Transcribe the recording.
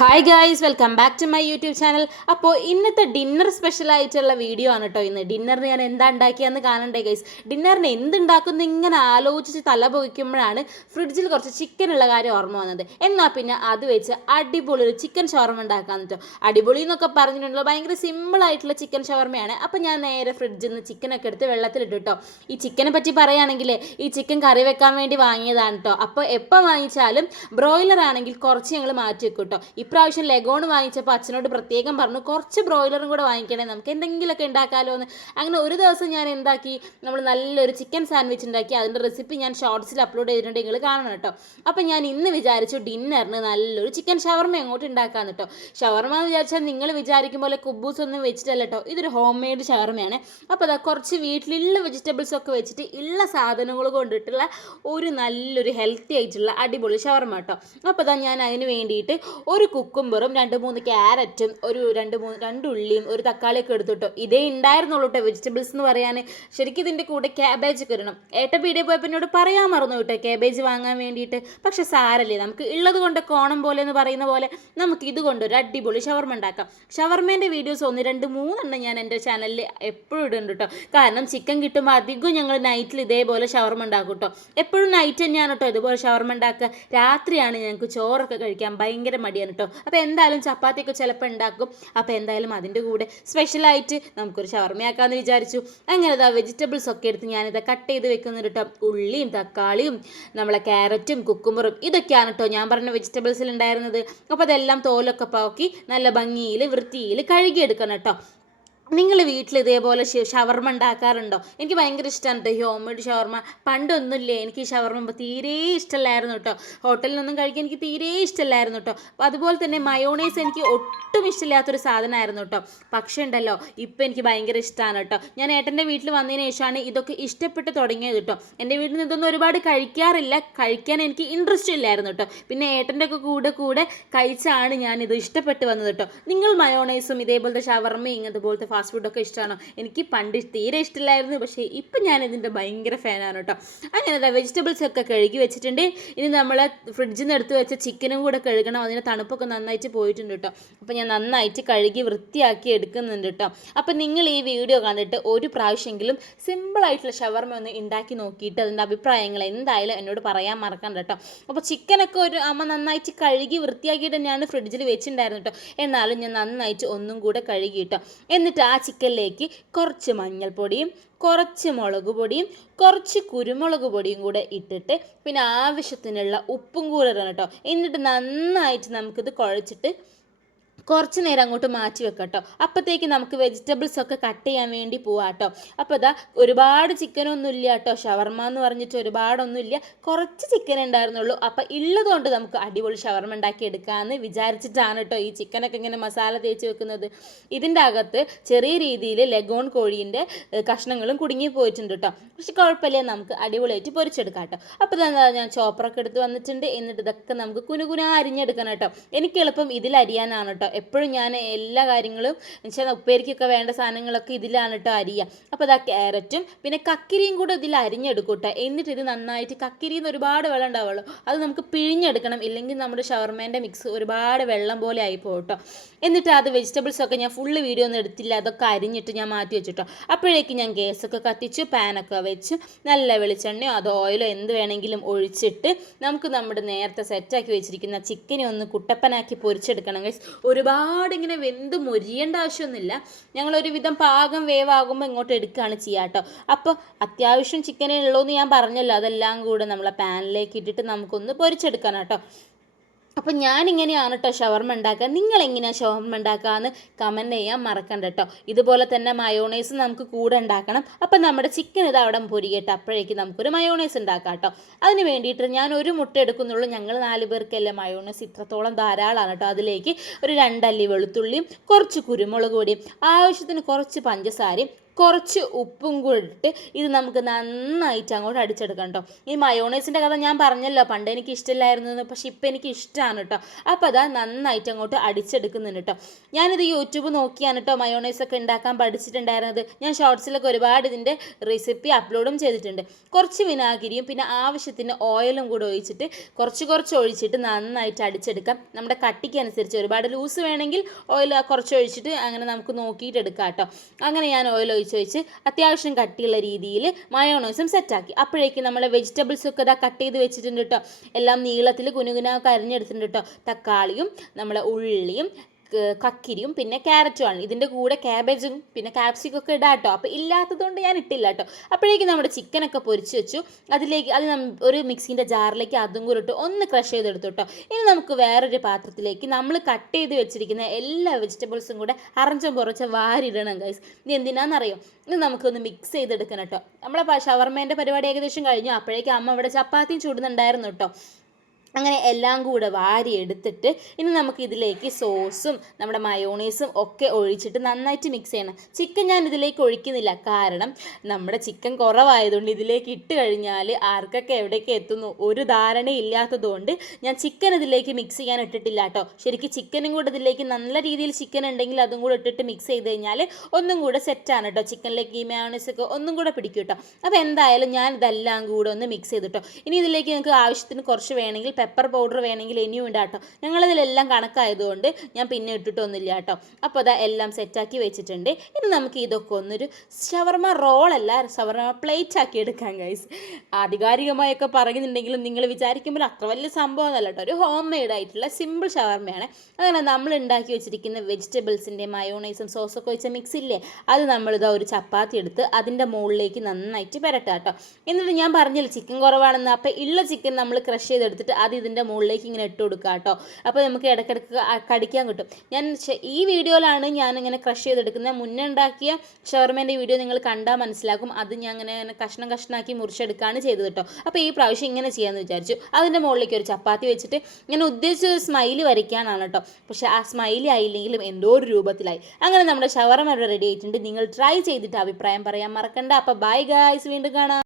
Hi guys, welcome back to my YouTube channel. അപ്പോൾ ഇന്നത്തെ dinner special ആയിട്ടുള്ള video ആണ് കേട്ടോ. ഇന്ന് ഡിന്നറിന് ഞാൻ എന്താ ഉണ്ടാക്കിയെന്ന് കാണണ്ടേ ഗൈസ്. ഡിന്നറിന് എന്തുണ്ടാക്കുന്നു ഇങ്ങനെ ആലോചിച്ച് തല പൊയ്ക്കുമ്പോഴാണ് ഫ്രിഡ്ജിൽ കുറച്ച് ചിക്കൻ ഉള്ള കാര്യം ഓർമ്മ വന്നത്. എന്നാൽ പിന്നെ അത് വെച്ച് അടിപൊളി ഒരു ചിക്കൻ ഷവർമ ഉണ്ടാക്കാന്ന് കേട്ടോ. അടിപൊളി എന്നൊക്കെ പറഞ്ഞിട്ടുണ്ടല്ലോ, ഭയങ്കര സിമ്പിൾ ആയിട്ടുള്ള ചിക്കൻ ഷവർമയാണ്. അപ്പോൾ ഞാൻ നേരെ ഫ്രിഡ്ജിൽ നിന്ന് ചിക്കനൊക്കെ എടുത്ത് വെള്ളത്തിലിട്ടു കേട്ടോ. ഈ ചിക്കനെ പറ്റി പറയുകയാണെങ്കിൽ ഈ ചിക്കൻ കറി വെക്കാൻ വേണ്ടി വാങ്ങിയതാണ് കേട്ടോ. അപ്പോൾ എപ്പോൾ വാങ്ങിച്ചാലും ബ്രോയിലർ ആണെങ്കിൽ കുറച്ച് ഞങ്ങൾ മാറ്റി വെക്കും കേട്ടോ. ഇപ്രാവശ്യം ലെഗോൺ വാങ്ങിച്ചപ്പോൾ അച്ഛനോട് പ്രത്യേകം പറഞ്ഞു കുറച്ച് ബ്രോയിലറും കൂടെ വാങ്ങിക്കണേ, നമുക്ക് എന്തെങ്കിലുമൊക്കെ ഉണ്ടാക്കാമല്ലോ എന്ന്. അങ്ങനെ ഒരു ദിവസം ഞാൻ എന്താക്കി, നമ്മൾ നല്ലൊരു ചിക്കൻ സാൻഡ്വിച്ച് ഉണ്ടാക്കി. അതിൻ്റെ റെസിപ്പി ഞാൻ ഷോർട്സിൽ അപ്ലോഡ് ചെയ്തിട്ടുണ്ട്, നിങ്ങൾ കാണണം കേട്ടോ. അപ്പം ഞാൻ ഇന്ന് വിചാരിച്ചു ഡിന്നറിന് നല്ലൊരു ചിക്കൻ ഷവർമ അങ്ങോട്ട് ഉണ്ടാക്കാമെന്ന് കേട്ടോ. ഷവർമ എന്ന് വിചാരിച്ചാൽ നിങ്ങൾ വിചാരിക്കും പോലെ കുബൂസ് ഒന്നും വെച്ചിട്ടല്ല കേട്ടോ, ഇതൊരു ഹോം മെയ്ഡ് ഷവർമയാണ്. അപ്പോൾ അതാ കുറച്ച് വീട്ടിലുള്ള വെജിറ്റബിൾസ് ഒക്കെ വെച്ചിട്ട് ഉള്ള സാധനങ്ങൾ കൊണ്ടിട്ടുള്ള ഒരു നല്ലൊരു ഹെൽത്തി ആയിട്ടുള്ള അടിപൊളി ഷവർമ കേട്ടോ. അപ്പോൾ അതാ ഞാൻ അതിന് വേണ്ടിയിട്ട് ഒരു കുക്കുംബറും 2-3 ക്യാരറ്റും ഒരു 2 ഉള്ളിയും ഒരു തക്കാളിയൊക്കെ എടുത്തിട്ടോ. ഇതേ ഉണ്ടായിരുന്നുള്ളൂ കേട്ടോ വെജിറ്റബിൾസ് എന്ന് പറയാൻ. ശരിക്കും ഇതിൻ്റെ കൂടെ ക്യാബേജ് ഒക്കെ ഇടണം. ഏട്ട പീടിയ പോയപ്പോൾ എന്നോട് പറയാൻ മറന്നു കേട്ടോ ക്യാബേജ് വാങ്ങാൻ വേണ്ടിയിട്ട്. പക്ഷെ സാരല്ലേ, നമുക്ക് ഉള്ളത് കൊണ്ട് കോണം പോലെ എന്ന് പറയുന്ന പോലെ നമുക്ക് ഇതുകൊണ്ട് ഒരു അടിപൊളി ഷവർമ ഉണ്ടാക്കാം. ഷവർമേൻ്റെ വീഡിയോസ് 1, 2, 3 ഞാൻ എൻ്റെ ചാനലിൽ എപ്പോഴും ഇടുന്നുണ്ട് കേട്ടോ. കാരണം ചിക്കൻ കിട്ടുമ്പോൾ അധികം ഞങ്ങൾ നൈറ്റിൽ ഇതേപോലെ ഷവർമ ഉണ്ടാക്കും കേട്ടോ. എപ്പോഴും നൈറ്റ് തന്നെയാണ് കേട്ടോ ഇതുപോലെ ഷവർമ ഉണ്ടാക്കുക. രാത്രിയാണ് ഞങ്ങൾക്ക് ചോറൊക്കെ കഴിക്കാൻ ഭയങ്കര മടിയാണ് കേട്ടോ. അപ്പോൾ എന്തായാലും ചപ്പാത്തിയൊക്കെ ചിലപ്പോൾ ഉണ്ടാക്കും. അപ്പോൾ എന്തായാലും അതിൻ്റെ കൂടെ സ്പെഷ്യലായിട്ട് നമുക്കൊരു ഷവർമയാക്കാമെന്ന് വിചാരിച്ചു. അങ്ങനെ ഇതാ വെജിറ്റബിൾസ് ഒക്കെ എടുത്ത് ഞാനിത് കട്ട് ചെയ്ത് വെക്കുന്നുണ്ട് കേട്ടോ. ഉള്ളിയും തക്കാളിയും നമ്മളെ ക്യാരറ്റും കുക്കുമ്പറും ഇതൊക്കെയാണ് കേട്ടോ ഞാൻ പറഞ്ഞ വെജിറ്റബിൾസിൽ ഉണ്ടായിരുന്നത്. അപ്പോൾ അതെല്ലാം തോലൊക്കെ പോക്കി നല്ല ഭംഗിയിൽ വൃത്തിയിൽ കഴുകിയെടുക്കണം കേട്ടോ. നിങ്ങൾ വീട്ടിൽ ഇതേപോലെ ഷവർമ ഉണ്ടാക്കാറുണ്ടോ? എനിക്ക് ഭയങ്കര ഇഷ്ടമാണ് കേട്ടോ ഈ ഹോം മെയ്ഡ് ഷവർമ. പണ്ടൊന്നുമില്ലേ എനിക്ക് ഈ ഷവർമ തീരെ ഇഷ്ടമല്ലായിരുന്നു കേട്ടോ. ഹോട്ടലിൽ നിന്നും കഴിക്കാൻ എനിക്ക് തീരെ ഇഷ്ടമല്ലായിരുന്നു കേട്ടോ. അപ്പോൾ അതുപോലെ തന്നെ മയോണൈസ് എനിക്ക് ഒട്ടും ഇഷ്ടമില്ലാത്തൊരു സാധനമായിരുന്നു കേട്ടോ. പക്ഷേ ഉണ്ടല്ലോ, ഇപ്പം എനിക്ക് ഭയങ്കര ഇഷ്ടമാണ് കേട്ടോ. ഞാൻ ഏട്ടൻ്റെ വീട്ടിൽ വന്നതിന് ശേഷമാണ് ഇതൊക്കെ ഇഷ്ടപ്പെട്ട് തുടങ്ങിയത് കേട്ടോ. എൻ്റെ വീട്ടിൽ നിന്ന് ഇതൊന്നും ഒരുപാട് കഴിക്കാറില്ല, കഴിക്കാൻ എനിക്ക് ഇൻട്രസ്റ്റ് ഇല്ലായിരുന്നു കേട്ടോ. പിന്നെ ഏട്ടൻ്റെ ഒക്കെ കൂടെ കഴിച്ചാണ് ഞാനിത് ഇഷ്ടപ്പെട്ട് വന്നത് കേട്ടോ. നിങ്ങൾ മയോണൈസും ഇതേപോലത്തെ ഷവർമയും ഇങ്ങനത്തെ ഫാസ്റ്റ് ഫുഡൊക്കെ ഇഷ്ടമാണോ? എനിക്ക് പണ്ട് തീരെ ഇഷ്ടമില്ലായിരുന്നു, പക്ഷേ ഇപ്പം ഞാൻ ഇതിൻ്റെ ഭയങ്കര ഫാനാണ് കേട്ടോ. അങ്ങനെ വെജിറ്റബിൾസ് ഒക്കെ കഴുകി വെച്ചിട്ടുണ്ട്. ഇനി നമ്മൾ ഫ്രിഡ്ജിൽ നിന്ന് എടുത്ത് വെച്ച ചിക്കനും കൂടെ കഴുകണം. അതിന് തണുപ്പൊക്കെ നന്നായിട്ട് പോയിട്ടുണ്ട് കേട്ടോ. അപ്പോൾ ഞാൻ നന്നായിട്ട് കഴുകി വൃത്തിയാക്കി എടുക്കുന്നുണ്ട് കേട്ടോ. അപ്പോൾ നിങ്ങൾ ഈ വീഡിയോ കണ്ടിട്ട് ഒരു പ്രാവശ്യമെങ്കിലും സിമ്പിളായിട്ടുള്ള ഷവർമ ഒന്ന് ഉണ്ടാക്കി നോക്കിയിട്ട് അതിൻ്റെ അഭിപ്രായങ്ങൾ എന്തായാലും എന്നോട് പറയാൻ മറക്കണ്ട കേട്ടോ. അപ്പോൾ ചിക്കനൊക്കെ ഒരു അമ്മ നന്നായിട്ട് കഴുകി വൃത്തിയാക്കിയിട്ട് തന്നെയാണ് ഫ്രിഡ്ജിൽ വെച്ചിട്ടുണ്ടായിരുന്നു കേട്ടോ. എന്നാലും ഞാൻ നന്നായിട്ട് ഒന്നും കൂടെ കഴുകി കേട്ടോ. എന്നിട്ട് ആ ചിക്കനിലേക്ക് കുറച്ച് മഞ്ഞൾപ്പൊടിയും കുറച്ച് മുളക് പൊടിയും കുറച്ച് കുരുമുളക് പൊടിയും കൂടെ ഇട്ടിട്ട് പിന്നെ ആവശ്യത്തിനുള്ള ഉപ്പും കൂടെ ഇടണം കേട്ടോ. എന്നിട്ട് നന്നായിട്ട് നമുക്കിത് കുഴച്ചിട്ട് കുറച്ച് നേരം അങ്ങോട്ട് മാറ്റി വെക്കാം കേട്ടോ. അപ്പോഴത്തേക്ക് നമുക്ക് വെജിറ്റബിൾസ് ഒക്കെ കട്ട് ചെയ്യാൻ വേണ്ടി പോവാം കേട്ടോ. അപ്പോൾ ഇതാ ഒരുപാട് ചിക്കനൊന്നും ഇല്ല കേട്ടോ. ഷവർമ എന്ന് പറഞ്ഞിട്ട് ഒരുപാടൊന്നും ഇല്ല, കുറച്ച് ചിക്കൻ ഉണ്ടായിരുന്നുള്ളൂ. അപ്പോൾ ഉള്ളതുകൊണ്ട് നമുക്ക് അടിപൊളി ഷവർമ ഉണ്ടാക്കി എടുക്കാമെന്ന് വിചാരിച്ചിട്ടാണ് കേട്ടോ ഈ ചിക്കനൊക്കെ ഇങ്ങനെ മസാല തേച്ച് വെക്കുന്നത്. ഇതിൻ്റെ അകത്ത് ചെറിയ രീതിയിൽ ലെഗോൺ കോഴീൻ്റെ കഷ്ണങ്ങളും കുടുങ്ങി പോയിട്ടുണ്ട് കേട്ടോ. പക്ഷെ കുഴപ്പമില്ല, നമുക്ക് അടിപൊളിയായിട്ട് പൊരിച്ചെടുക്കാം കേട്ടോ. അപ്പോൾ എന്താ ഞാൻ ചോപ്പറൊക്കെ എടുത്ത് വന്നിട്ടുണ്ട്. എന്നിട്ട് ഇതൊക്കെ നമുക്ക് കുനുകുനാ അരിഞ്ഞെടുക്കണം കേട്ടോ. എനിക്ക് എളുപ്പം ഇതിൽ അരിയാനാണ് കേട്ടോ. എപ്പോഴും ഞാൻ എല്ലാ കാര്യങ്ങളും എന്നുവെച്ചാൽ ഉപ്പേരിക്കൊക്കെ വേണ്ട സാധനങ്ങളൊക്കെ ഇതിലാണ് കേട്ടോ അരിയുക. അപ്പോൾ അതാ ക്യാരറ്റും പിന്നെ കക്കിരിയും കൂടെ ഇതിൽ അരിഞ്ഞെടുക്കും കേട്ടോ. എന്നിട്ട് ഇത് നന്നായിട്ട്, കക്കിരിയിൽ നിന്ന് ഒരുപാട് വെള്ളം ഉണ്ടാവുള്ളൂ, അത് നമുക്ക് പിഴിഞ്ഞെടുക്കണം. ഇല്ലെങ്കിൽ നമ്മുടെ ഷവർമേൻ്റെ മിക്സ് ഒരുപാട് വെള്ളം പോലെ ആയിപ്പോകും കേട്ടോ. എന്നിട്ട് അത് വെജിറ്റബിൾസൊക്കെ ഞാൻ ഫുള്ള് വീഡിയോ ഒന്നും എടുത്തില്ല, അതൊക്കെ അരിഞ്ഞിട്ട് ഞാൻ മാറ്റി വെച്ചിട്ടോ. അപ്പോഴേക്കും ഞാൻ ഗ്യാസൊക്കെ കത്തിച്ച് പാനൊക്കെ വെച്ച് നല്ല വെളിച്ചെണ്ണയോ അതോ ഓയിലോ എന്ത് വേണമെങ്കിലും ഒഴിച്ചിട്ട് നമുക്ക് നമ്മുടെ നേരത്തെ സെറ്റാക്കി വെച്ചിരിക്കുന്ന ചിക്കനെ ഒന്ന് കുട്ടപ്പനാക്കി പൊരിച്ചെടുക്കണം ഗൈസ്. ഒരുപാട് ഇങ്ങനെ വെന്ത് മൊരിയേണ്ട ആവശ്യമൊന്നുമില്ല. ഞങ്ങളൊരു വിധം പാകം വേവാകുമ്പോൾ ഇങ്ങോട്ട് എടുക്കുകയാണ് ചെയ്യുക കേട്ടോ. അപ്പോൾ അത്യാവശ്യം ചിക്കനേ ഉള്ളൂ എന്ന് ഞാൻ പറഞ്ഞല്ലോ, അതെല്ലാം കൂടെ നമ്മളെ പാനിലേക്ക് ഇട്ടിട്ട് നമുക്കൊന്ന് പൊരിച്ചെടുക്കണം കേട്ടോ. അപ്പം ഞാനിങ്ങനെയാണ് കേട്ടോ ഷവർമ ഉണ്ടാക്കുക. നിങ്ങളെങ്ങനെയാണ് ഷവർമ ഉണ്ടാക്കുകയെന്ന് കമൻറ്റ് ചെയ്യാൻ മറക്കണ്ട കേട്ടോ. ഇതുപോലെ തന്നെ മയോണൈസ് നമുക്ക് കൂടെ ഉണ്ടാക്കണം. അപ്പം നമ്മുടെ ചിക്കൻ ഇത് അവിടെ പൊരികട്ടെ, അപ്പോഴേക്കും നമുക്കൊരു മയോണൈസ് ഉണ്ടാക്കാം കേട്ടോ. അതിന് വേണ്ടിയിട്ട് ഞാൻ ഒരു മുട്ട എടുക്കുന്നുള്ളൂ. ഞങ്ങൾ 4 പേർക്കല്ലേ മയോണൈസ് ഇത്രത്തോളം ധാരാളമാണ് കേട്ടോ. അതിലേക്ക് ഒരു 2 അല്ലി വെളുത്തുള്ളിയും കുറച്ച് കുരുമുളക് പൊടിയും ആവശ്യത്തിന് കുറച്ച് പഞ്ചസാരയും കുറച്ച് ഉപ്പും കൂടി ഇട്ട് ഇത് നമുക്ക് നന്നായിട്ട് അങ്ങോട്ട് അടിച്ചെടുക്കാം കേട്ടോ. ഈ മയോണൈസിൻ്റെ കഥ ഞാൻ പറഞ്ഞല്ലോ, പണ്ട് എനിക്ക് ഇഷ്ടമില്ലായിരുന്നു എന്ന്, പക്ഷെ ഇപ്പം എനിക്ക് ഇഷ്ടമാണ് കേട്ടോ. അപ്പോൾ അതാ നന്നായിട്ട് അങ്ങോട്ട് അടിച്ചെടുക്കുന്നുണ്ട് കേട്ടോ. ഞാനിത് യൂട്യൂബ് നോക്കിയാണ് കേട്ടോ മയോണൈസൊക്കെ ഉണ്ടാക്കാൻ പഠിച്ചിട്ടുണ്ടായിരുന്നത്. ഞാൻ ഷോർട്സിലൊക്കെ ഒരുപാട് ഇതിൻ്റെ റെസിപ്പി അപ്ലോഡും ചെയ്തിട്ടുണ്ട്. കുറച്ച് വിനാഗിരിയും പിന്നെ ആവശ്യത്തിന് ഓയിലും കൂടെ ഒഴിച്ചിട്ട് കുറച്ച് ഒഴിച്ചിട്ട് നന്നായിട്ട് അടിച്ചെടുക്കാം. നമ്മുടെ കട്ടിക്ക് അനുസരിച്ച് ഒരുപാട് ലൂസ് വേണമെങ്കിൽ ഓയിൽ കുറച്ച് ഒഴിച്ചിട്ട് അങ്ങനെ നമുക്ക് നോക്കിയിട്ട് എടുക്കാം കേട്ടോ. അങ്ങനെ ഞാൻ ഓയിൽ ഒഴിച്ച് അത്യാവശ്യം കട്ടിയുള്ള രീതിയിൽ മയോണൈസും സെറ്റാക്കി. അപ്പോഴേക്കും നമ്മളെ വെജിറ്റബിൾസൊക്കെ ഇതാ കട്ട് ചെയ്ത് വെച്ചിട്ടുണ്ട് കേട്ടോ. എല്ലാം നീളത്തിൽ കുനുകുനാക്കെ അരിഞ്ഞെടുത്തിട്ടുണ്ട് കേട്ടോ. തക്കാളിയും നമ്മളെ ഉള്ളിയും കക്കിരിയും പിന്നെ ക്യാരറ്റുമാണ്. ഇതിൻ്റെ കൂടെ ക്യാബേജും പിന്നെ ക്യാപ്സിക്കൊക്കെ ഇടാം കേട്ടോ. അപ്പോൾ ഇല്ലാത്തതുകൊണ്ട് ഞാൻ ഇട്ടില്ല കേട്ടോ. അപ്പോഴേക്കും നമ്മുടെ ചിക്കനൊക്കെ പൊരിച്ച് വെച്ചു. അതിലേക്ക് ഒരു മിക്സിൻ്റെ ജാറിലേക്ക് അതും കൂടി ഇട്ട് ഒന്ന് ക്രഷ് ചെയ്തെടുത്തു കേട്ടോ. ഇനി നമുക്ക് വേറൊരു പാത്രത്തിലേക്ക് നമ്മൾ കട്ട് ചെയ്ത് വെച്ചിരിക്കുന്ന എല്ലാ വെജിറ്റബിൾസും കൂടെ അറഞ്ചം പുറച്ച് വാരിടണം ഗൈസ്. ഇത് എന്തിനാണെന്നറിയോ? ഇത് നമുക്കൊന്ന് മിക്സ് ചെയ്തെടുക്കണം കേട്ടോ. നമ്മളെ ഷവർമേൻ്റെ പരിപാടി ഏകദേശം കഴിഞ്ഞു. അപ്പോഴേക്കും അമ്മ ഇവിടെ ചപ്പാത്തിയും ചൂടുന്നുണ്ടായിരുന്നു കേട്ടോ. അങ്ങനെ എല്ലാം കൂടെ വാരി എടുത്തിട്ട് ഇനി നമുക്ക് ഇതിലേക്ക് സോസും നമ്മുടെ മയോണൈസും ഒക്കെ ഒഴിച്ചിട്ട് നന്നായിട്ട് മിക്സ് ചെയ്യണം. ചിക്കൻ ഞാൻ ഇതിലേക്ക് ഒഴിക്കുന്നില്ല, കാരണം നമ്മുടെ ചിക്കൻ കുറവായതുകൊണ്ട് ഇതിലേക്ക് ഇട്ട് കഴിഞ്ഞാൽ ആർക്കൊക്കെ എവിടേക്ക് എത്തുന്നു ഒരു ധാരണയില്ലാത്തതുകൊണ്ട് ഞാൻ ചിക്കൻ ഇതിലേക്ക് മിക്സ് ചെയ്യാൻ ഇട്ടിട്ടില്ല കേട്ടോ. ശരിക്കും ചിക്കനും കൂടെ ഇതിലേക്ക് നല്ല രീതിയിൽ ചിക്കൻ ഉണ്ടെങ്കിൽ അതും കൂടെ ഇട്ടിട്ട് മിക്സ് ചെയ്ത് കഴിഞ്ഞാൽ ഒന്നും കൂടെ സെറ്റാണ് കേട്ടോ. ചിക്കനിലേക്ക് ഈ മയോണൈസൊക്കെ ഒന്നും കൂടെ പിടിക്കും കേട്ടോ. അപ്പോൾ എന്തായാലും ഞാൻ ഇതെല്ലാം കൂടെ ഒന്ന് മിക്സ് ചെയ്തിട്ടോ. ഇനി ഇതിലേക്ക് നിങ്ങൾക്ക് ആവശ്യത്തിന് കുറച്ച് വേണമെങ്കിൽ പെപ്പർ പൗഡർ വേണമെങ്കിൽ ഇനിയും ഇടാം കേട്ടോ. ഞങ്ങളിതിലെല്ലാം കണക്കായതുകൊണ്ട് ഞാൻ പിന്നെ ഇട്ടിട്ടൊന്നുമില്ല കേട്ടോ. അപ്പോൾ അതാ എല്ലാം സെറ്റാക്കി വെച്ചിട്ടുണ്ട്. ഇനി നമുക്ക് ഇതൊക്കെ ഒന്നൊരു ഷവർമ റോളല്ല, ഷവർമ പ്ലേറ്റ് ആക്കി എടുക്കാം ഗൈസ്. ആധികാരികമായൊക്കെ പറയുന്നുണ്ടെങ്കിലും നിങ്ങൾ വിചാരിക്കുമ്പോൾ അത്ര വലിയ സംഭവമൊന്നുമല്ല കേട്ടോ. ഒരു ഹോം മെയ്ഡ് ആയിട്ടുള്ള സിമ്പിൾ ഷവർമയാണ്. അങ്ങനെ നമ്മൾ ഉണ്ടാക്കി വെച്ചിരിക്കുന്ന വെജിറ്റബിൾസിൻ്റെ മയോണൈസും സോസൊക്കെ വെച്ച മിക്സ് ഇല്ലേ, അത് നമ്മളിതാ ഒരു ചപ്പാത്തി എടുത്ത് അതിൻ്റെ മുകളിലേക്ക് നന്നായിട്ട് പുരട്ടാം കേട്ടോ. എന്നിട്ട് ഞാൻ പറഞ്ഞില്ല ചിക്കൻ കുറവാണെന്ന്, അപ്പോൾ ഉള്ള ചിക്കൻ നമ്മൾ ക്രഷ് ചെയ്തെടുത്തിട്ട് അത് ഇതിൻ്റെ മുകളിലേക്ക് ഇങ്ങനെ ഇട്ട് കൊടുക്കുക കേട്ടോ. അപ്പോൾ നമുക്ക് ഇടയ്ക്കിടയ്ക്ക് കടിക്കാൻ കിട്ടും. ഞാൻ ഈ വീഡിയോയിലാണ് ഞാനിങ്ങനെ ക്രഷ് ചെയ്തെടുക്കുന്നത്. മുന്നേ ഉണ്ടാക്കിയ ഷവർമേൻ്റെ വീഡിയോ നിങ്ങൾ കണ്ടാൽ മനസ്സിലാക്കും. അത് ഞാൻ അങ്ങനെ കഷ്ണാക്കി മുറിച്ചെടുക്കുകയാണ് ചെയ്തത് കേട്ടോ. അപ്പോൾ ഈ പ്രാവശ്യം ഇങ്ങനെ ചെയ്യാമെന്ന് വിചാരിച്ചു. അതിൻ്റെ മുകളിലേക്ക് ഒരു ചപ്പാത്തി വെച്ചിട്ട് ഞാൻ ഉദ്ദേശിച്ചത് സ്മൈലി വരയ്ക്കാനാണ് കേട്ടോ. പക്ഷേ ആ സ്മൈലി ആയില്ലെങ്കിലും എന്തോ ഒരു രൂപത്തിലായി. അങ്ങനെ നമ്മുടെ ഷവർമ റെഡി ആയിട്ടുണ്ട്. നിങ്ങൾ ട്രൈ ചെയ്തിട്ട് അഭിപ്രായം പറയാൻ മറക്കണ്ട. അപ്പോൾ ബൈ ഗായ്സ്, വീണ്ടും കാണാം.